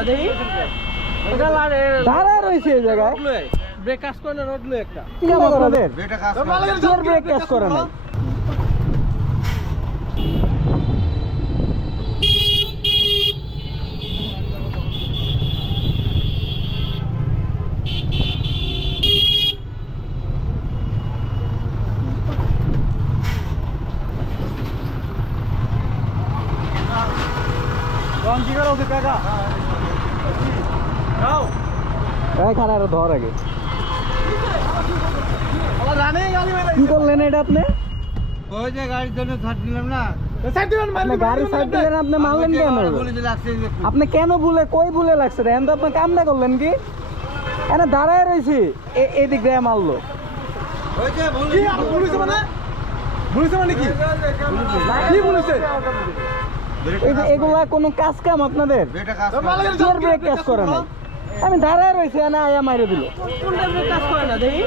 না দেখি এটা লারে ধারা রয়েছে এই জায়গায় ব্রেক কাজ করে না রোড লয়ে একটা কি আপনাদের বেটা কাজ করে কিয়ার ব্রেক কাজ করে না রং কি করো কাকা যাও এই খানা আর ধর আগে আমার জানে গালি মেরে কি করলেন এটা আপনি ওই যে গাড়ির জন্য ছাড় দিলাম না সাইড দিবেন আপনি গাড়ি সাইড দিলেন আপনি মারলেন কেন বলেছিল অ্যাক্সিডেন্ট আপনি কেন ভুলে কই ভুলে লাগছে এখন তো আপনি কামটা করলেন কি এনে দাঁড়ায় রয়েছি এদিক দিয়ে মারলো ওই যে ভুল কি আর পুলিশ মানে কি কি বলেছে এই যে এগুলা কোনো কাজ কাম আপনাদের বেটা কাজ কিয়ার ব্রেক কাজ করে না আমি দাঁড়ায় রয়েছি এনে আয়া মাইরে দিল কোনটা ব্রেক কাজ করে না দেখি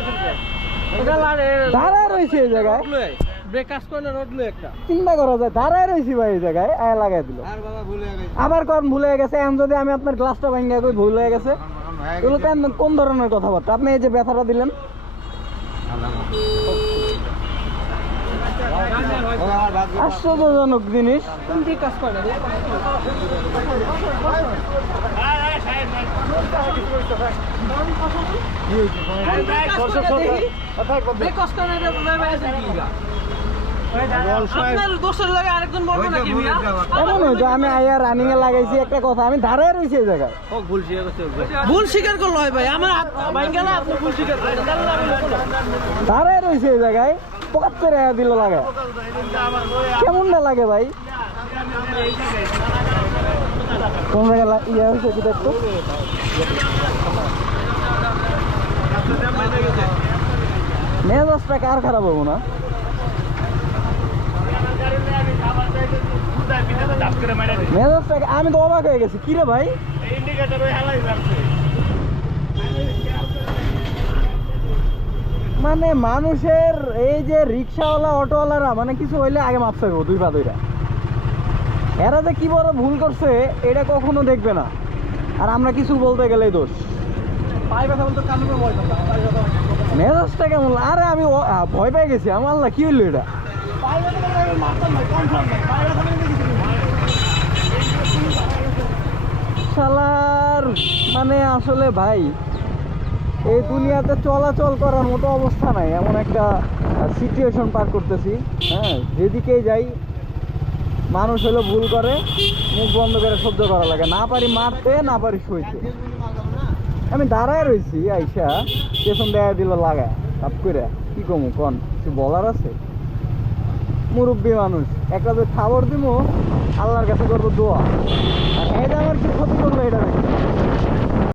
এটা লারে দাঁড়ায় রয়েছে এই জায়গায় ব্রেক কাজ করে না রোড লয়ে একটা চিন্তা করা যায় দাঁড়ায় রয়েছি ভাই এই জায়গায় আয়া লাগাই দিল আর বাবা ভুলে গেছে আবার কোন ভুলে গেছে এখন যদি আমি আপনার গ্লাসটা ভাঙিয়ে কই ভুল হয়ে গেছে এগুলো কেন কোন ধরনের কথাবার্তা আপনি এই যে ব্যথাটা দিলেন আশ্চর্যজনক জিনিস কোনটি কাজ করে না ব্রেক কাজ করে না এটা বাইরে কি গা আপনার দোষের লাগে আরেকজন বলবো নাকি মিয়া এমন হয়তো আমি আয়া রানিং এ লাগাইছি একটা কথা আমি দাঁড়ায় রয়েছি এই জায়গায় ভুল স্বীকার করলো হয় ভাই আমার হাত ভাঙ্গা না আপনি ভুল স্বীকার করেন তাহলে আমি লোক না দাঁড়ায় রয়েছে এই জায়গায় পকাত করে দিল লাগে কেমনটা লাগে ভাই কোন জায়গায় ইয়ে হয়েছে কি দেখতো মেজাজটা কার খারাপ হবো না মেজাজটা আমি তো অবাক হয়ে গেছি কিরে ভাই মানে মানুষের এই যে রিক্সাওয়ালা অটোওয়ালারা মানে কিছু হইলে আগে মাপতে হবে দুই পা দুইটা এরা যে কি বড় ভুল করছে এটা কখনো দেখবে না আর আমরা কিছু বলতে গেলেই দোষ পাই ব্যথা বলতে কানে ভয় না মেজাজটা কেমন আরে আমি ভয় পেয়ে গেছি আমার আল্লাহ কি হইলো এটা পাই ব্যথা বলতে মারতাম ভাই কনফার্ম ভাই পাই ব্যথা বলতে কিছু শালার মানে আসলে ভাই এই দুনিয়াতে চলাচল করার মতো অবস্থা নাই এমন একটা সিচুয়েশন পার করতেছি হ্যাঁ যেদিকেই যাই মানুষ হলো ভুল করে মুখ বন্ধ করে সহ্য করা লাগে না পারি মারতে না পারি সইতে আমি দাঁড়ায় রয়েছি আইসা পেছন দেয়া দিল লাগা তাপ করে কি কমু কন কিছু বলার আছে মুরব্বী মানুষ একটা যে খাবার দিব আল্লাহর কাছে করবো দোয়া আর এটা আমার কি ক্ষতি করলো এটা দেখি